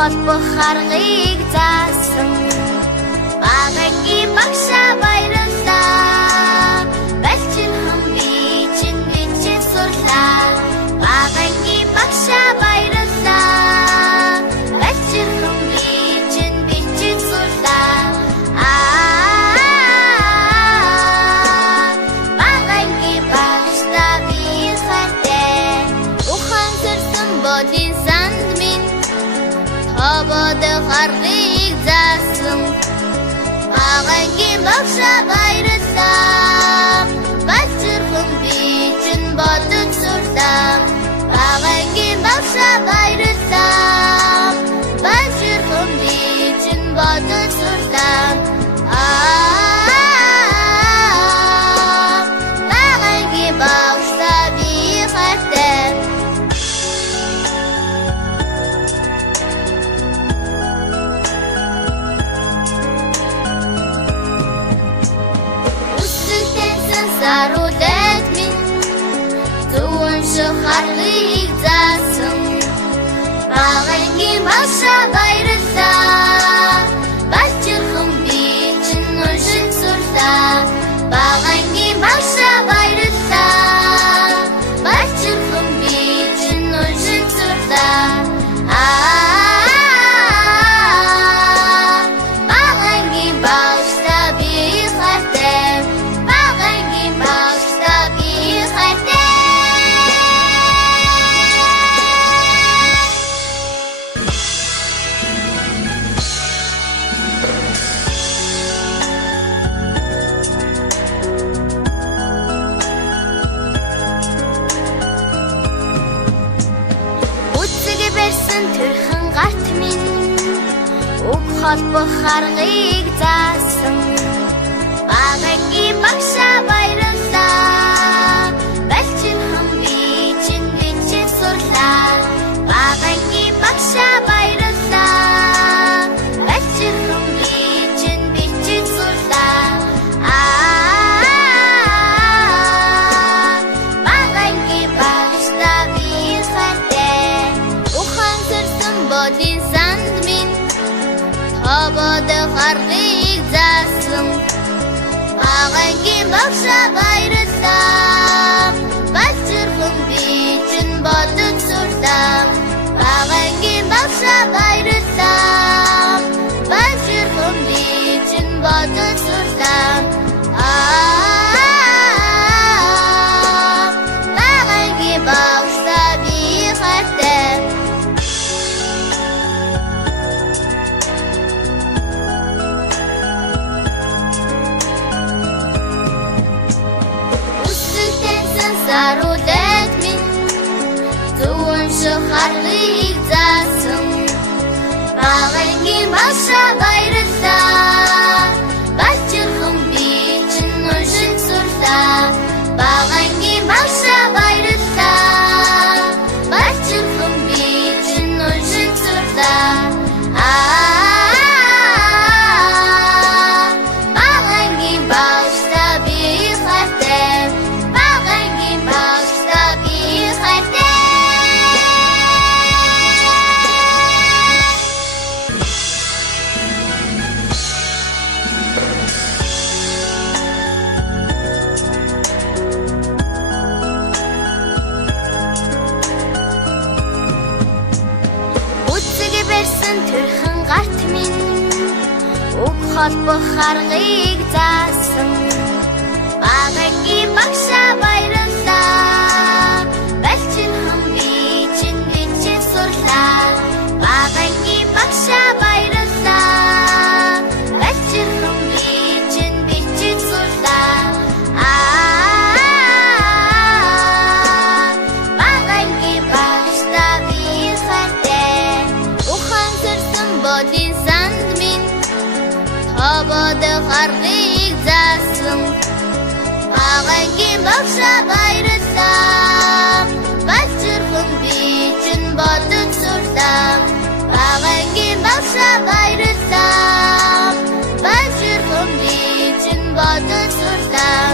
холбох аргыг заасан багангийн багшаа баярлалаа. Балчин хам би чинь бичиж сурлаа. Багангийн багшаа баярлалаа. Балчин хам би чинь бичиж сурлаа. Багангийн багшаа би хайртай. Ухан сэрсэн бодин санд минь хободох аргыг заасан багангийн багшаа баярлалаа. Балчирхан би чинь бодож сурлаа. Багангийн багшаа баярлалаа. Балчирхан би чинь бодож сурлаа. Багангийн багшаа би хайртай. Сарулет минь зүүн шахарыг заасан багангийн багшаа баярлалаа. Балчирхан би чинь уншиж сурлаа. Багангийн багшаа баярлалаа. Балчирхан би чинь уншиж сурлаа. Багангийн багшаа би хайртай. Төрхөн гарт минь уг холбох аргыг заасан багангийн багшаа баярлалаа. Балчин хам би чинь бичиж сурлаа. Багангийн багшаа баярлалаа. Балчин хам би чинь бичиж сурлаа. Багангийн багшаа би хайртай. Бодин санд минь хободох аргыг заасан багангийн багшаа баярлалаа. Балчирхан би чинь бодож сурлаа. Багангийн багшаа баярлалаа. Балчирхан би чинь бодож сурлаа. Багангийн багшаа би хайртай. Сарулет минь зүүн шахарыг заасан багангийн багшаа баярлалаа. Балчирхан би чинь уншиж сурлаа. Багангийн багшаа баярлалаа. Балчирхан би чинь уншиж сурлаа. Багангийн багшаа би хайртай. Төрхөн гарт минь уг холбох аргыг заасан багангийн багшаа баярлалаа. Балчин хам би чинь бичиж сурлаа. Багангийн багшаа баярлалаа. Балчин хам би чинь бичиж сурлаа. Багангийн багшаа би хайртай. Бодин санд минь хободох аргыг заасан багангийн багшаа баярлалаа. Балчирхан би чинь бодож сурлаа. Багангийн багшаа баярлалаа. Балчирхан би чинь бодож сурлаа.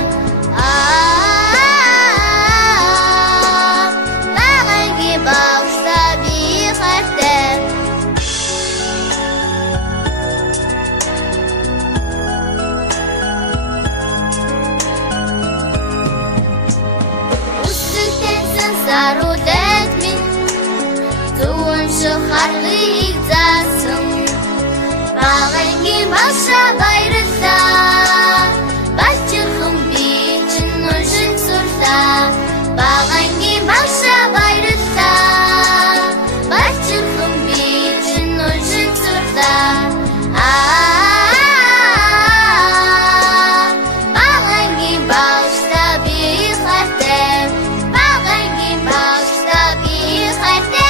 Багангийн багшаа би хайртай. харгыг заасан багангийн багша баярлалаа бачирхан би чинь уншин сурлаа багангийн багша баярлалаа бачирхан би чинь уншин сурлаа багангийн багшта би хайртай багангийн багшта би хайртай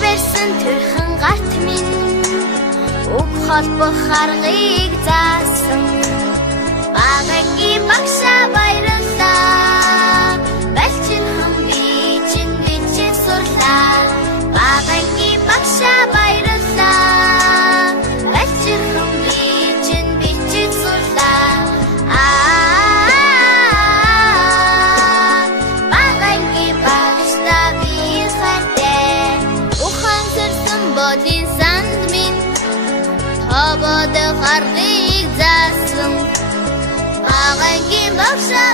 Берсэн төрхөн гарт минь уг холбох харгыг заасан багангийн багша баярлалаа бэлчирхэн би чинь бичиж сурлаа багангийн багша баярлалаа бэлчирхэн би чинь бичиж сурлаа багангийн багшта би хайртай Бодин санд минь хобод харгыг заасан багангийн багша